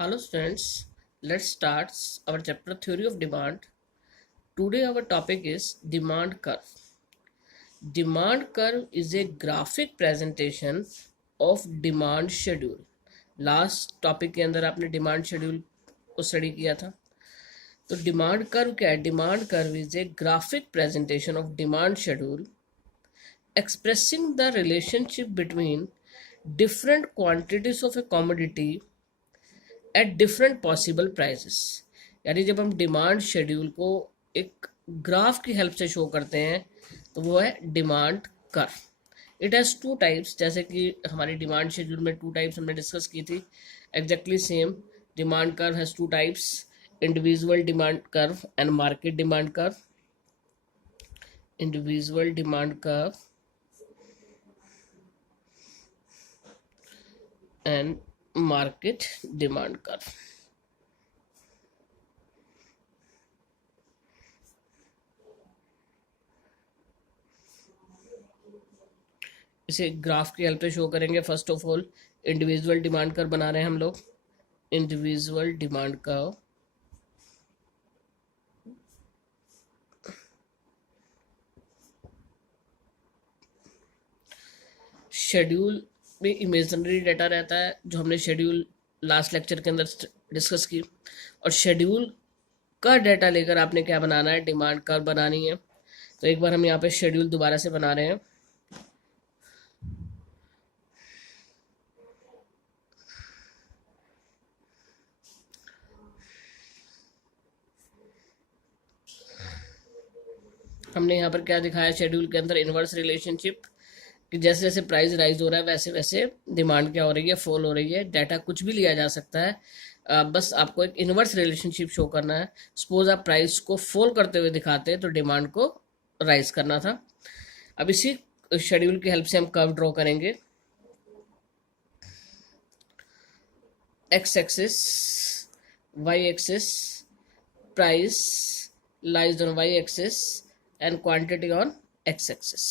Hello students, let's start our chapter Theory of Demand. Today our topic is demand curve. Demand curve is a graphic presentation of demand schedule. Last topic के अंदर आपने demand schedule को study किया था. तो demand curve क्या है? Demand curve is a graphic presentation of demand schedule expressing the relationship between different quantities of a commodity at different possible prices. यानी जब हम डिमांड शेड्यूल को एक ग्राफ की हेल्प से शो करते हैं तो वो है demand curve. It has two types, जैसे कि हमारी डिमांड शेड्यूल में टू टाइप्स हमने डिस्कस की थी. Exactly same demand curve has two types, individual demand curve and market demand curve. Individual demand curve and market demand curve. इसे graph की help से शो करेंगे. First of all individual demand curve बना रहे हैं हम लोग. इंडिविजुअल डिमांड कर्व शेड्यूल में इमेजिनरी डाटा रहता है जो हमने शेड्यूल लास्ट लेक्चर के अंदर डिस्कस की, और शेड्यूल का डाटा लेकर आपने क्या बनाना है? डिमांड कर्व बनानी है. तो एक बार हम यहाँ पे शेड्यूल दोबारा से बना रहे हैं. हमने यहाँ पर क्या दिखाया शेड्यूल के अंदर? इनवर्स रिलेशनशिप, कि जैसे जैसे प्राइस राइज हो रहा है वैसे वैसे डिमांड क्या हो रही है? फॉल हो रही है. डाटा कुछ भी लिया जा सकता है, बस आपको एक इनवर्स रिलेशनशिप शो करना है. सपोज आप प्राइस को फॉल करते हुए दिखाते हैं तो डिमांड को राइज करना था. अब इसी शेड्यूल की हेल्प से हम कर्व ड्रॉ करेंगे. X axis, Y axis, price lies on y axis and quantity on x axis.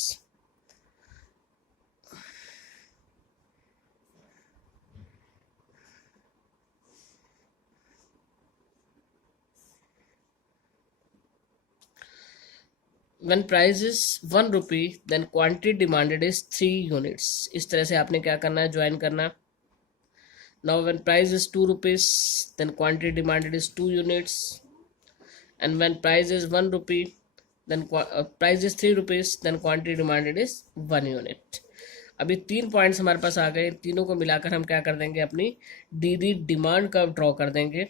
When price is 1 rupee, then quantity demanded is 3 units. इस तरह से आपने क्या करना है? ज्वाइन करना. Now when price is 2 rupees, then quantity demanded is 2 units. And when price is 1 rupee, then price is 3 rupees, then quantity demanded is 1 unit. अभी 3 points हमारे पास आ गए. तीनों को मिलाकर हम क्या कर देंगे? अपनी डी डिमांड कर्व ड्रॉ कर देंगे.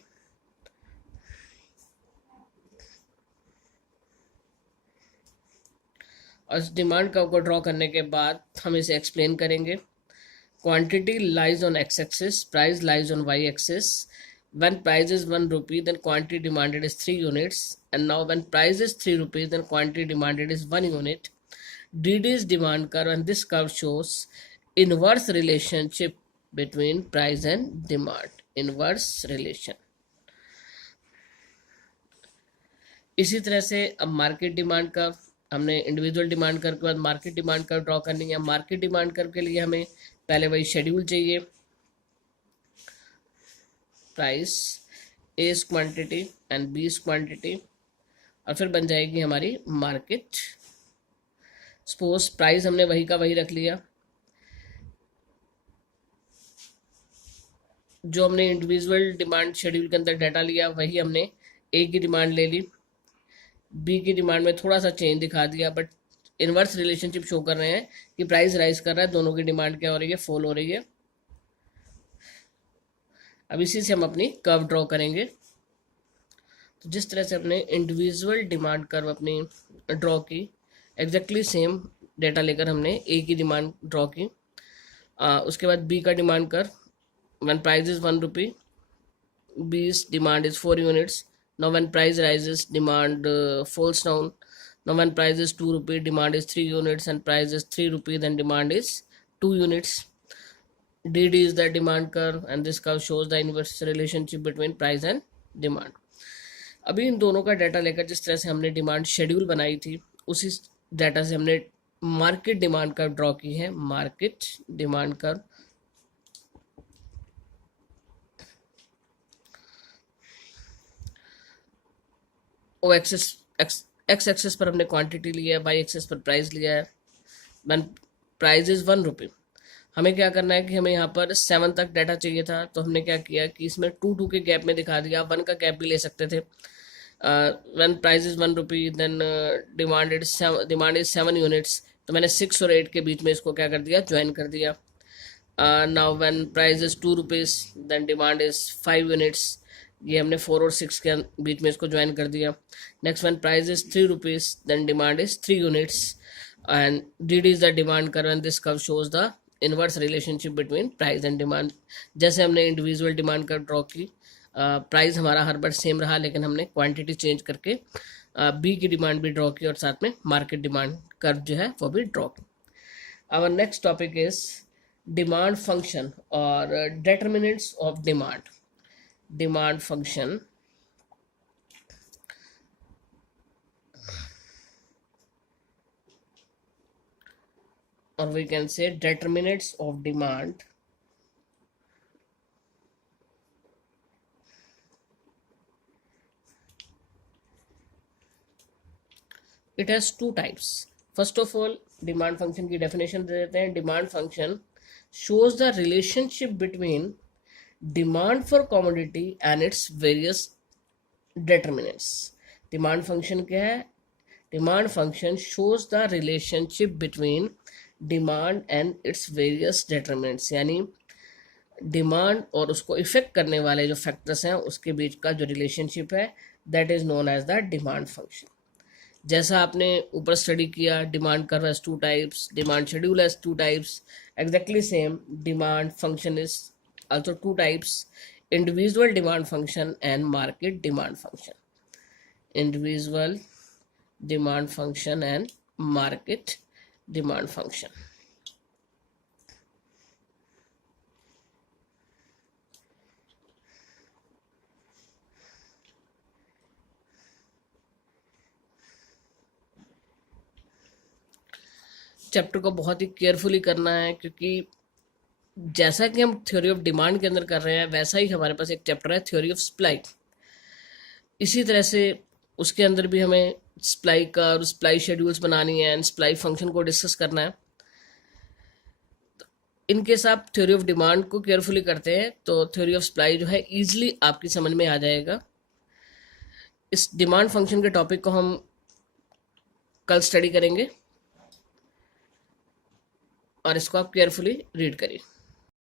और इस डिमांड कर्व को ड्रॉ करने के बाद हम इसे एक्सप्लेन करेंगे. Quantity lies on X axis, price lies on Y axis. When price is 1 rupee, then quantity demanded is 3 units. And now when price is 3 rupees, then quantity demanded is 1 unit. DD is demand curve, and this curve shows inverse relationship between price and demand. Inverse relation. इसी तरह से अब market demand curve, हमने individual demand curve के बाद market demand curve draw करनी है. Market demand curve के लिए हमें पहले वही शेड्यूल चाहिए. Price, A is quantity and B is quantity, और फिर बन जाएगी हमारी मार्केट. सपोज प्राइस हमने वही का वही रख लिया. जो हमने इंडिविजुअल डिमांड शेड्यूल के अंदर डाटा लिया वही हमने ए की डिमांड ले ली. बी की डिमांड में थोड़ा सा चेंज दिखा दिया, बट इनवर्स रिलेशनशिप शो कर रहे हैं कि प्राइस राइज कर रहा है, दोनों की डिमांड क्या हो रही है? फॉल हो रही है. अब इसी से हम अपनी कर्व ड्रॉ करेंगे. तो जिस तरह से अपने इंडिविजुअल डिमांड कर्व अपनी ड्रॉ की, एग्जैक्टली सेम डेटा लेकर हमने ए की डिमांड ड्रॉ की. उसके बाद बी का demand curve. When price is 1 rupee, B's demand is 4 units. Now when price rises, demand falls down. Now when price is 2 rupee, demand is 3 units, and price is 3 rupee, then demand is 2 units. DD is the demand curve, and this curve shows the inverse relationship between price and demand. अभी इन दोनों का data लेकर जिस तरह से हमने demand schedule बनाई थी, उसी डाटा से हमने मार्केट डिमांड कर्व ड्रॉ की है. Market demand curve O access x access पर हमने क्वांटिटी लिया है, वाई एक्सेस पर प्राइस लिया है। वन प्राइस इज़ 1 रुपी। हमें क्या करना है कि हमें यहाँ पर 7 तक डाटा चाहिए था, तो हमने क्या किया कि इसमें 2 के गैप में दिखा दिया। 1 का गैप भी ले सकते थे। One price is 1 rupee, then demand is 7 units, तो मैंने 6 और 8 के बीच में इसको क्या कर दिया, ज्वाइन कर दिया। Now when price is 2 rupees, then demand is 5 units, ये हमने 4 और 6 के बीच में इसको ज्वाइन कर दिया। Next when price is 3 rupees, then demand is 3 units, and D is the demand curve, and this curve shows the inverse relationship between price and demand. जैसे हमने इंडिविजुअल डिमांड कर्व ड्रॉ की, price हमारा हर बार same रहा, लेकिन हमने quantity change करके बी की डिमांड भी ड्रॉ की और साथ में मार्केट डिमांड कर्व जो है वो भी ड्रॉ की। Our next topic is demand function और determinants of demand function, or we can say determinants of demand. It has two types. First of all, demand function की डेफिनेशन दे देते हैं। Demand function shows the relationship between demand for commodity and its various determinants. Demand function क्या है? Demand function shows the relationship between demand and its various determinants, यानी demand और उसको effect करने वाले जो फैक्टर्स हैं उसके बीच का जो रिलेशनशिप है, that is known as the demand function. जैसा आपने ऊपर स्टडी किया, demand curve has 2 types, demand schedule has 2 types, exactly same demand function is also 2 types, individual demand function and market demand function. Individual demand function and market demand function. Chapter को बहुत ही carefully करना है, क्योंकि जैसा कि हम theory of demand के अंदर कर रहे हैं वैसा ही हमारे पास एक चैप्टर है थ्योरी ऑफ सप्लाई। इसी तरह से उसके अंदर भी हमें सप्लाई का और सप्लाई शेड्यूल्स बनानी है एंड सप्लाई फंक्शन को डिस्कस करना है। तो इनकेस आप थ्योरी ऑफ डिमांड को केयरफुली करते हैं तो थ्योरी ऑफ सप्लाई जो है ईजिली आपकी समझ में आ जाएगा। इस डिमांड फंक्शन के टॉपिक को हम कल स्टडी करेंगे और इसको आप केयरफुली रीड करिए।